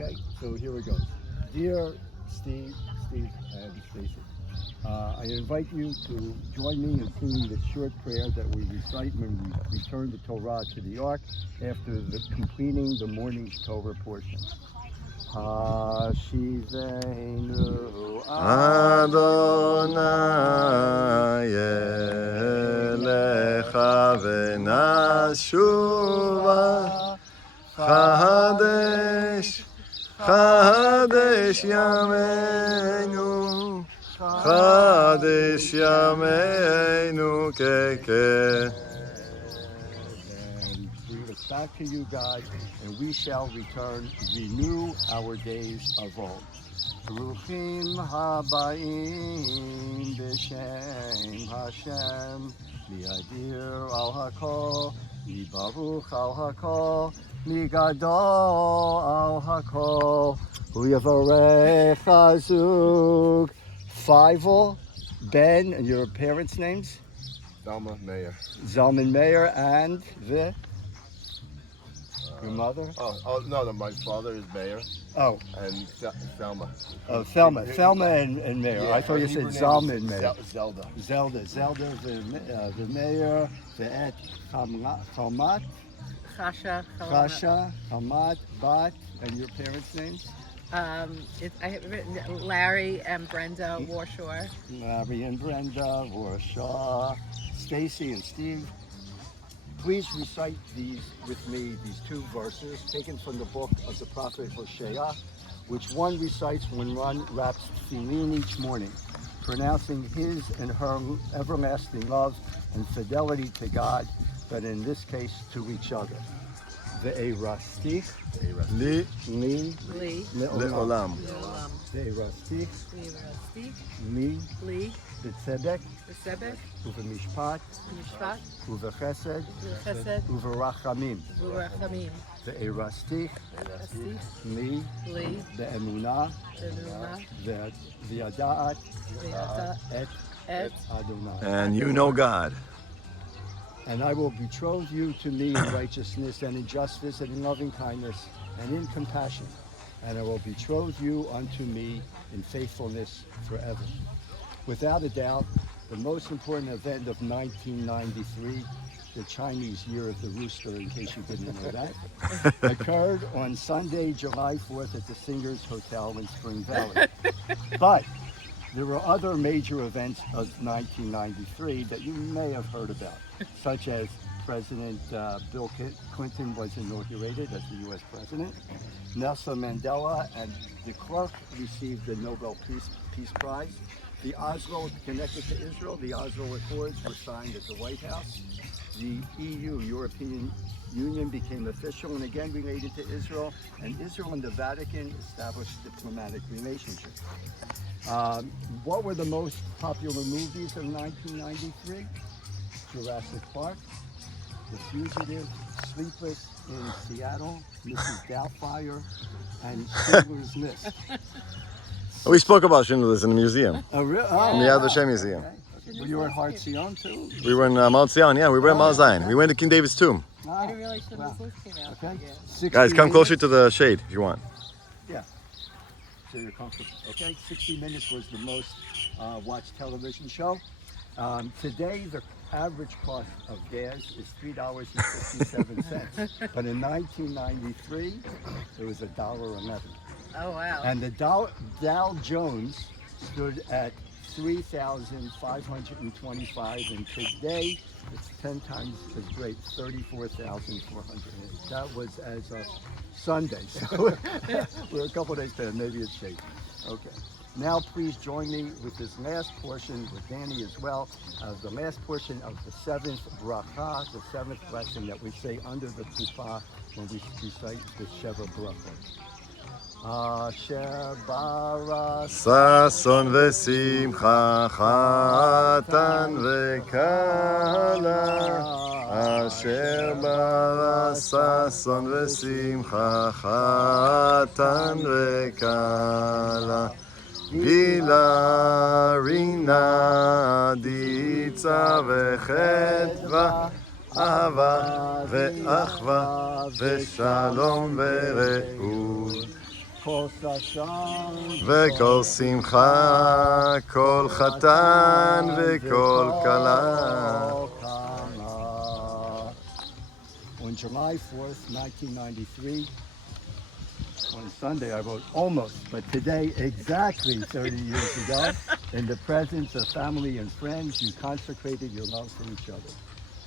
Okay, so here it goes. Dear Steve, and Stacy, I invite you to join me in singing the short prayer that we recite when we return the Torah to the Ark after completing the morning's Torah portion. Hashivenu Adonai elecha v'nashuva Chadesh Yameinu Chadesh Yameinu Keke. And bring us back to you, God, and we shall return, renew our days of old. Bruchim habayim b'shem Hashem, mi'adir al hakol, mi'baruch al hakol, mi'gadol al hakol, u'yavarech hazug. Fievel, Ben, and your parents' names? Zalman Meir. Zalman Meir and your mother? No, my father is Meir. Oh. And Thelma. Oh, Thelma and Meir. Yeah, I thought you said Zalman Meir. Zelda. Zelda, the Meir, the Et Chamat, Chasha, Hamat, Bat, and your parents' names? I have written Larry and Brenda Warshaw. Larry and Brenda Warshaw, Stacy and Steve. Please recite these with me, these two verses taken from the book of the prophet Hosea, which one recites when one wraps tefillin each morning, pronouncing his and her everlasting love and fidelity to God, but in this case to each other. Ve'erastich Li le'olam. Le'olam. Ve'erastich li b'tzedek u'v'mishpat u'v'chesed u'v'rachamim. Ve'erastich li be'emunah ve'yada'at et Adonai. And you know God. And I will betroth you to me in righteousness and in justice and in loving kindness and in compassion. And I will betroth you unto me in faithfulness forever. Without a doubt, the most important event of 1993, the Chinese Year of the Rooster, in case you didn't know that, occurred on Sunday, July 4th at the Singers Hotel in Spring Valley. But there were other major events of 1993 that you may have heard about, such as President Bill Clinton was inaugurated as the U.S. President. Nelson Mandela and de Klerk received the Nobel Peace Prize. The Oslo, connected to Israel, the Oslo Accords were signed at the White House. The EU, European Union, became official and again related to Israel, and Israel and the Vatican established diplomatic relationships. What were the most popular movies of 1993? Jurassic Park, The Fugitive, Sleepless in Seattle, Mrs. Doubtfire, and Schindler's List. We spoke about Schindler's in the museum. Oh, really? In the Yad Vashem Museum. Okay. Were you at Har Zion too? We were in Mount Zion, yeah. We were at Mount Zion. We went to King David's tomb. I didn't realize Schindler's List came out. Okay. Yeah. 60 Guys, come closer minutes. to the shade if you want. Yeah. So you're comfortable. Okay. 60 Minutes was the most watched television show. Today, the average cost of gas is $3.57. But in 1993, it was $1.11. Oh, wow. And the Dow Jones stood at 3,525, and today it's 10 times as great, 34,400. That was as of Sunday, so we're a couple days past, maybe it's shaky. Okay. Now please join me with this last portion, with Danny as well, of the last portion of the seventh bracha, the seventh blessing that we say under the kuppah when we recite the Sheva bracha. Asher bara Sason v'simcha chatan v'kala Asher bara sason v'simcha chatan v'kala Bila rina ditza v'chetva Ava ve'achva ve'shalom ve're'ut כל ששון וכל שמחה, כל חתן וכל כלה. On July 4th, 1993, on Sunday I wrote almost, but today exactly 30 years ago, in the presence of family and friends, you consecrated your love for each other.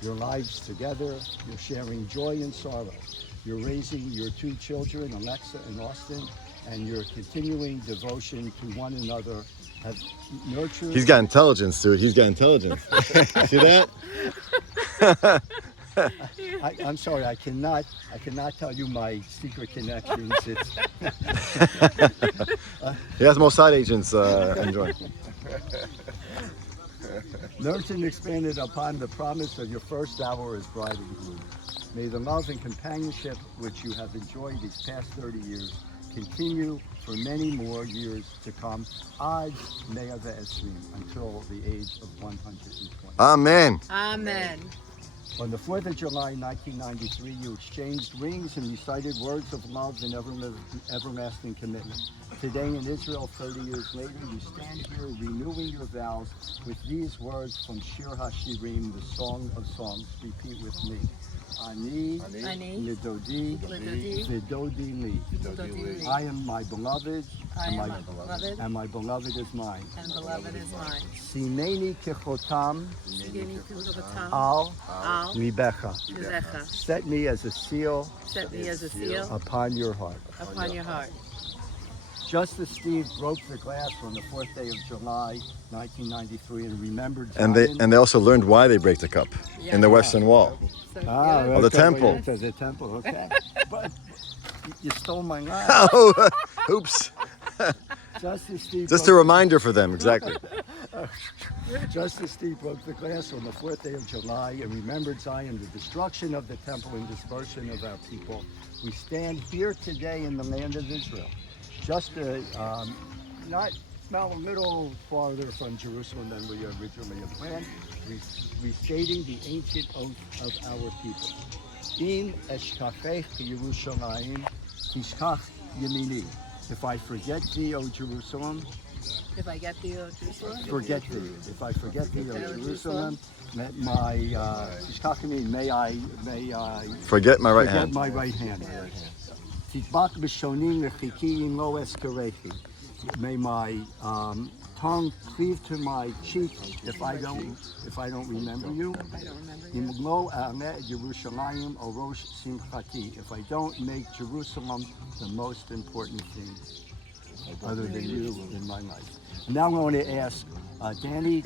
Your lives together, you're sharing joy and sorrow. You're raising your two children, Alexa and Austin, and your continuing devotion to one another have nurtured. He's got intelligence, dude. He's got intelligence. See that? I'm sorry, I cannot tell you my secret connections. It's He has Mossad agents enjoying. Nursed and expanded upon the promise of your first hour as bride and groom. May the love and companionship which you have enjoyed these past 30 years continue for many more years to come, ad mea ve'esrim, until the age of 120. Amen. Amen. On the 4th of July, 1993, you exchanged rings and recited words of love and everlasting commitment. Today in Israel, 30 years later, you stand here renewing your vows with these words from Shir HaShirim, the Song of Songs. Repeat with me. Ani lidodi vidodi li. I am my beloved, and my beloved is mine. And beloved is mine. Simeni kechotam Sigeni kulovatam al al libecha. lizecha. Set me as a seal Set me as a seal upon your heart. upon your heart. Justice Steve broke the glass on the 4th day of July, 1993, and remembered And Zion. they also learned why they break the cup in the Western Wall. So, Ah, yeah. Of the okay, temple. well, the temple, okay. But you stole my line. Oh, oops. Justice Steve Just a broke- reminder for them, exactly. Justice Steve broke the glass on the 4th day of July and remembered Zion, the destruction of the temple and dispersion of our people. We stand here today in the land of Israel, just not a little farther from Jerusalem than we originally had planned, restating the ancient oath of our people. In eshkachech Yerushalayim, tishkach yemini. If I forget thee, O Jerusalem, If I get thee, O Jerusalem, forget thee. If I forget thee, O Jerusalem, let my may I Forget my right forget hand. my right hand. Titbak b'shonim lechiki im lo eskarechi. May my tongue cleave to my cheek if I don't remember you. I don't remember Im you. lo a'ameh Yerushalayim o rosh simchati. If I don't make Jerusalem the most important thing other than you in my life. And now I'm going to ask Danny